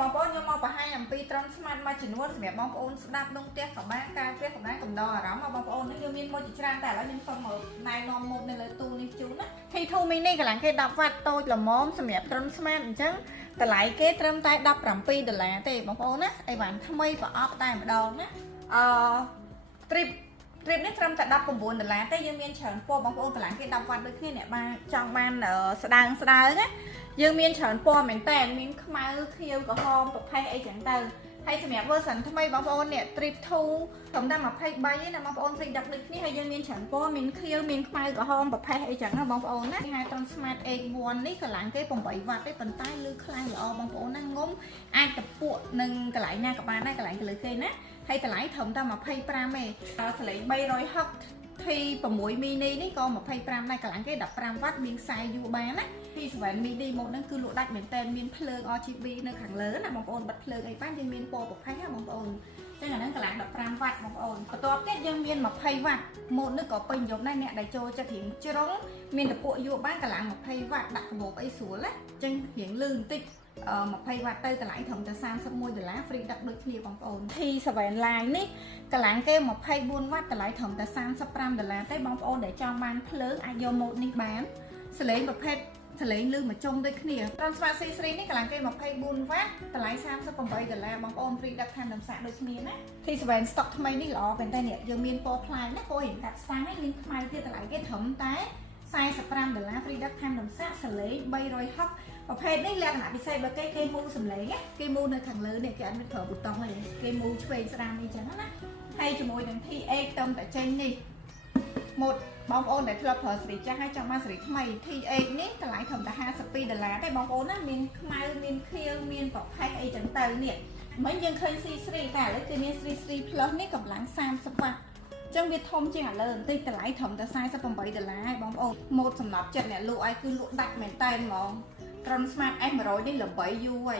បងប្អូនខ្ញុំមកបង្ហាញអំពីត្រង់ស្មាតមួយចំនួនសម្រាប់បងប្អូនស្ដាប់ក្នុងផ្ទះក៏បានការផ្ទះក៏បានកំដរអារម្មណ៍បងប្អូននេះយើងមានមួយច្រើនតែឥឡូវខ្ញុំសូមមកណែនាំម៉ូតនៅលើទូនេះជូនណា T2 mini កន្លងគេ10វ៉ាត់តូចល្មមសម្រាប់ត្រង់ស្មាតអញ្ចឹងតម្លៃគេត្រឹមតែ$17ទេបងប្អូនណាអីវ៉ាន់ថ្មីប្រអប់តែម្ដងណាtrip នេះត្រឹមតែ$19ទេយើងមានច្រើនពណ៌បងប្អូនកន្លងគេ10វ៉ាត់ដូចគ្នាអ្នកបានចង់បានស្ដើងណាយើងមានច្រើនពណ៌មែនតើមានខ្មៅខៀវក្រហមប្រផេះអីចឹងទៅហើយសម្រាប់ version ថ្មីបងប្អូននេះ trip 2ត្រឹមតែ23ឯណាបងប្អូន free ដឹកដូចគ្នាហើយយើងមានច្រើនពណ៌មានខៀវមានខ្មៅក្រហមប្រផេះអីចឹងណាបងប្អូនណាហើយ Transmart X1 នេះកន្លងគេ8វ៉ាត់ទេប៉ុន្តែលឺខ្លាំងល្អបងប្អូនណាងុំអាចតពួកនឹងកន្លែងណាក៏បានដែរកន្លែងទៅលើគេណាហើយតម្លៃត្រឹមតែ25ទេសលេង360 T6 mini នេះក៏25ដែរកន្លងគេ15វ៉ាត់មានខ្សែយូរបានណា T7 mini មកហ្នឹងគឺលក់ដាច់មែនតើមានភ្លើង RGB នៅខាងលើណាបងប្អូនបិទភ្លើងអីបានយើងមានពណ៌ប្រផេះណាបងប្អូនចឹងអាហ្នឹងកន្លង15វ៉ាត់បងប្អូនបន្ទាប់ទៀតយើងមាន20វ៉ាត់ម៉ូតនេះក៏ពេញនិយមដែរអ្នកដែលចូលចិត្តរៀងជ្រុងមានតពួកយូរបានកន្លង20វ៉ាត់ដាក់កាបូបអីស្រួលណាចឹងរៀងលឺបន្តិច20វ៉ាត់ទៅតម្លៃត្រឹមតែ$31 free ដឹកដូចគ្នាបងប្អូន T7 Line នេះកន្លងគេ24វ៉ាត់តម្លៃត្រឹមតែ$35ទេបងប្អូនដែលចង់បានភ្លើងអាចយកម៉ូតនេះបានសលេងប្រភេទសលេងលឺមួយចុងដូចគ្នា Transmart C3 នេះកន្លងគេ24វ៉ាត់តម្លៃ$38បងប្អូន free ដឹកខាងដំសាក់ដូចគ្នាណា T7 stock ថ្មីនេះល្អមែនតើនេះយើងមានពណ៌ផ្លាយណាពណ៌រៀងកាត់ស្តាំងហើយមានខ្មៅទៀតតម្លៃគេត្រឹមតែ$45 free ដឹកខាងដំសាក់សលេង360ប្រភេទនេះលក្ខណៈពិសេសបើគេមូលសំឡេងគេមូលនៅខាងលើនេះគេអត់មានប្រើប៊ូតុងទេគេមូលឆ្វេងស្ដាំនេះចឹងណាហើយជាមួយនឹង T8 តំតែចេញនេះម៉ូតបងប្អូនដែលធ្លាប់ប្រើសេរីចាស់ហើយចង់បានសេរីថ្មី T8 នេះតម្លៃត្រឹមតែ$52ទេបងប្អូនណាមានខ្មៅមានខៀវមានប្រផេះអីចឹងទៅនេះមិញយើងឃើញ C3 តែឥឡូវគេមាន C3 Plus នេះកម្លាំង30វ៉ាត់ចឹងវាធំជាងអាលើបន្តិចតម្លៃត្រឹមតែ$48ហើយបងប្អូនម៉ូតសម្រាប់ចិត្តអ្នកលក់ឲ្យគឺលក់ដាច់មែនតែនហ្មងTransmart S100 នេះល្បីយូរ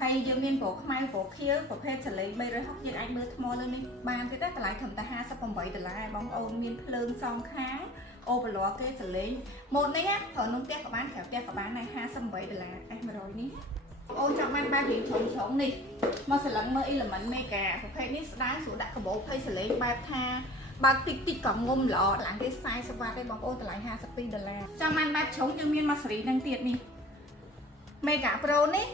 ហើយយើងមានពណ៌ខ្មៅពណ៌ខៀវប្រភេទសលេង360យើងអាចមើលថ្មលើនេះបានទេតម្លៃត្រឹមតែ$58បងប្អូនមានភ្លើងសងខាងអូបឡ័រគេសលេងម៉ូតនេះប្រើក្នុងផ្ទះក៏បានក្រៅផ្ទះក៏បានដែរ$58 S100 នេះបងអូនចង់បានបែបរៀងជ្រុងនេះមកសលឹងមើល element mega ប្រភេទនេះស្ដើងស្រួលដាក់កាបូបភ័យសលេងបែបថាបើតិចក៏ងុំល្អឡើងគេ40វ៉ាត់ទេបងប្អូនតម្លៃ$52ចាំបានបែបជ្រុងយើងមានមកសេរីនឹងទៀតនេះ Mega Pro នេះ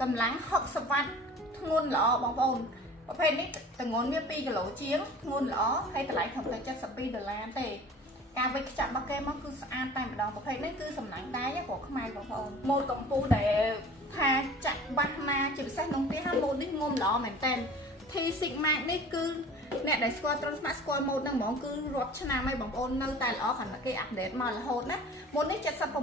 កម្លាំង60វ៉ាត់ធ្ងន់ល្អបងប្អូនប្រភេទនេះទម្ងន់វា2គីឡូជាងធ្ងន់ល្អហើយតម្លៃត្រឹមតែ$72ទេការវេចខ្ចប់របស់គេមកគឺស្អាតតែម្ដងប្រភេទនេះគឺសំណាញ់ដៃព្រោះខ្មៅបងប្អូនម៉ូតកំពូលដែលថាចាក់បាសណាជាពិសេសក្នុងផ្ទះម៉ូតនេះងុំល្អមែនតើ T6 Max នេះគឺអ្នកដែលស្គាល់ Transmart ស្គាល់ម៉ូតហ្នឹងហ្មងគឺរាប់ឆ្នាំហើយបងប្អូននៅតែល្អគ្រាន់តែគេអាប់ដេតមករហូតណាម៉ូតនេះ$79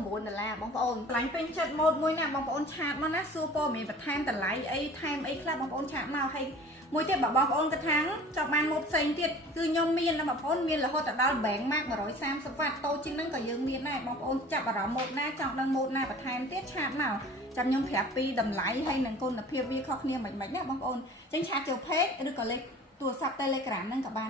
បងប្អូនខ្លាញ់ពេញចិត្តម៉ូតមួយណាបងប្អូនឆាតមកណាសួរព័ត៌មានបន្ថែមតម្លៃអីថែមអីខ្លះបងប្អូនឆាតមកហើយមួយទៀតបងប្អូនក៏ថាចង់បានម៉ូតផ្សេងទៀតគឺខ្ញុំមានណាបងប្អូនមានរហូតដល់ Bank Max 130វ៉ាត់តូចជាងហ្នឹងក៏យើងមានដែរបងប្អូនចាប់អារម្មណ៍ម៉ូតណាចង់ដឹងម៉ូតណាបន្ថែមទៀតឆាតមកចាំខ្ញុំប្រាប់ពីតម្លៃហើយនឹងគុណភាពវាខុសគ្នាមិនណាបងប្អូនអញ្ចឹងឆាតចូល page ឬក៏លេខទូរស័ព្ទ Telegram ហ្នឹងក៏បាន